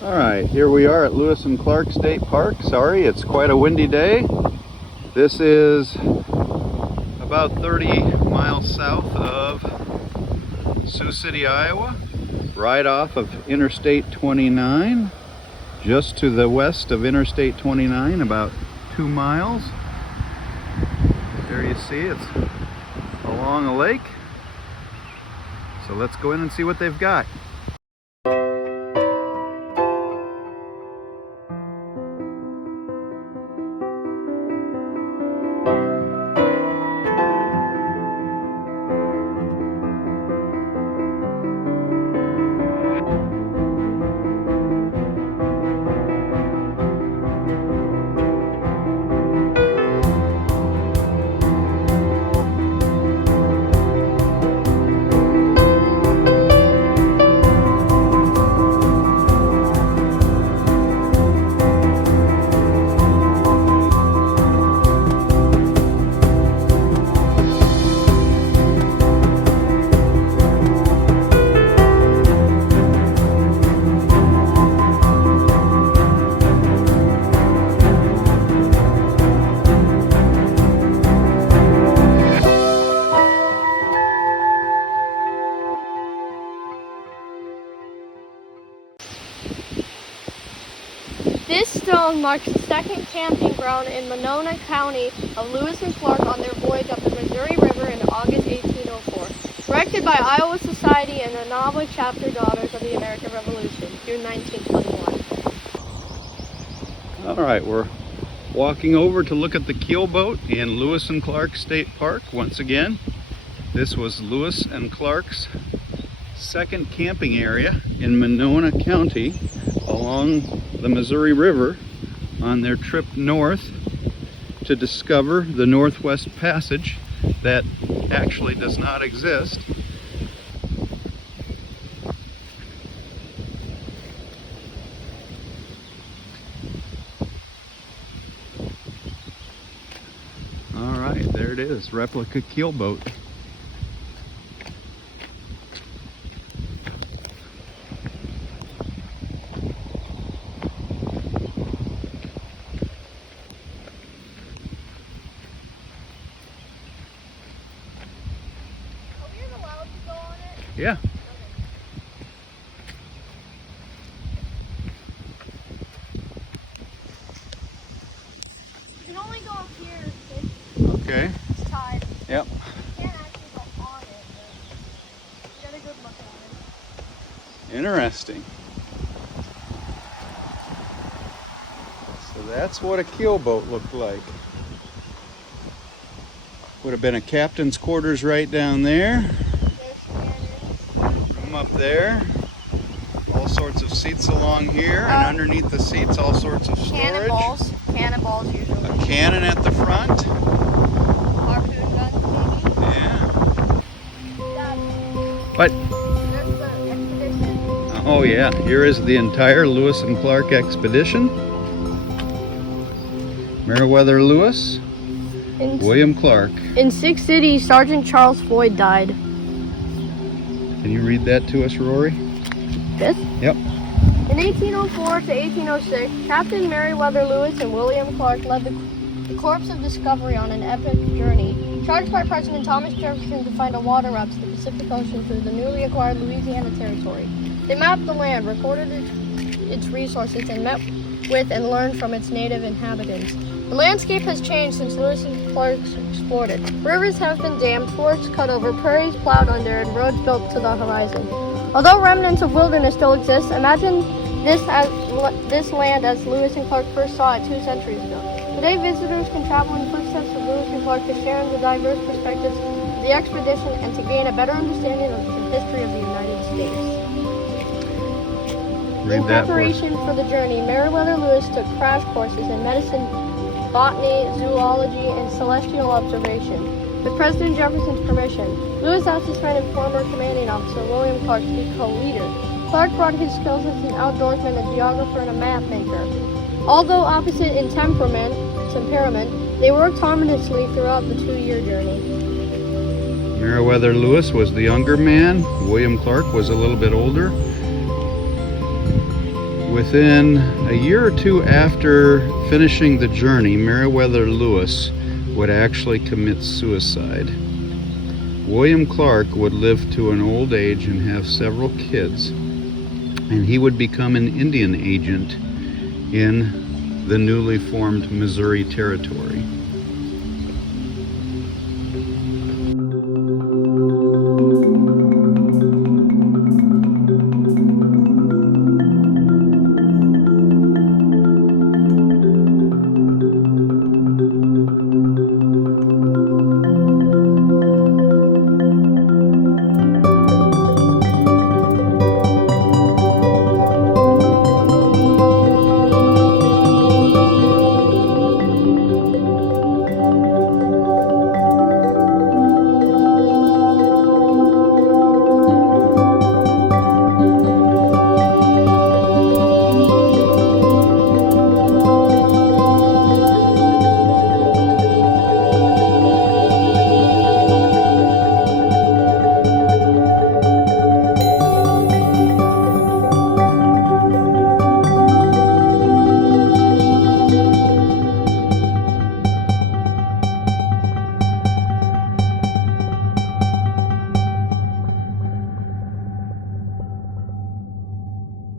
All right, here we are at Lewis and Clark State Park. Sorry, it's quite a windy day. This is about 30 miles south of Sioux City, Iowa, right off of Interstate 29, just to the west of Interstate 29, about 2 miles. There you see it's along a lake. So let's go in and see what they've got. This stone marks the second camping ground in Monona County of Lewis and Clark on their voyage up the Missouri River in August 1804. Erected by Iowa Society and Onawa Chapter Daughters of the American Revolution, June 1921. All right, we're walking over to look at the keelboat in Lewis and Clark State Park once again. This was Lewis and Clark's second camping area in Monona County along the Missouri River on their trip north to discover the Northwest Passage that actually does not exist. All right, there it is, replica keelboat. Yeah. You can only go up here. Okay. It's tied. Yep. You can't actually go on it, but get a good look at it. Interesting. So that's what a keelboat looked like. Would have been a captain's quarters right down there. Room up there. All sorts of seats along here, and underneath the seats all sorts of storage. Cannonballs usually. A cannon at the front. Harpoon guns maybe. Yeah. What? What? There's the expedition. Oh yeah, here is the entire Lewis and Clark expedition. Meriwether Lewis, William Clark. In Sioux City, Sergeant Charles Floyd died. Can you read that to us, Rory? This? Yep. In 1804 to 1806, Captain Meriwether Lewis and William Clark led the Corps of Discovery on an epic journey, charged by President Thomas Jefferson to find a water route to the Pacific Ocean through the newly acquired Louisiana Territory. They mapped the land, recorded its resources, and met with and learned from its native inhabitants. The landscape has changed since Lewis and Clark explored it. Rivers have been dammed, forests cut over, prairies plowed under, and roads built to the horizon. Although remnants of wilderness still exist, imagine this land as Lewis and Clark first saw it 2 centuries ago. Today, visitors can travel in the footsteps of Lewis and Clark to share in the diverse perspectives of the expedition and to gain a better understanding of the history of the United States. In preparation for the journey, Meriwether Lewis took crash courses in medicine, botany, zoology, and celestial observation. With President Jefferson's permission, Lewis asked his friend and former commanding officer William Clark to be co-leader. Clark brought his skills as an outdoorsman, a geographer, and a map maker. Although opposite in temperament, they worked harmoniously throughout the 2-year journey. Meriwether Lewis was the younger man. William Clark was a little bit older. Within a year or two after finishing the journey, Meriwether Lewis would actually commit suicide. William Clark would live to an old age and have several kids, and he would become an Indian agent in the newly formed Missouri Territory.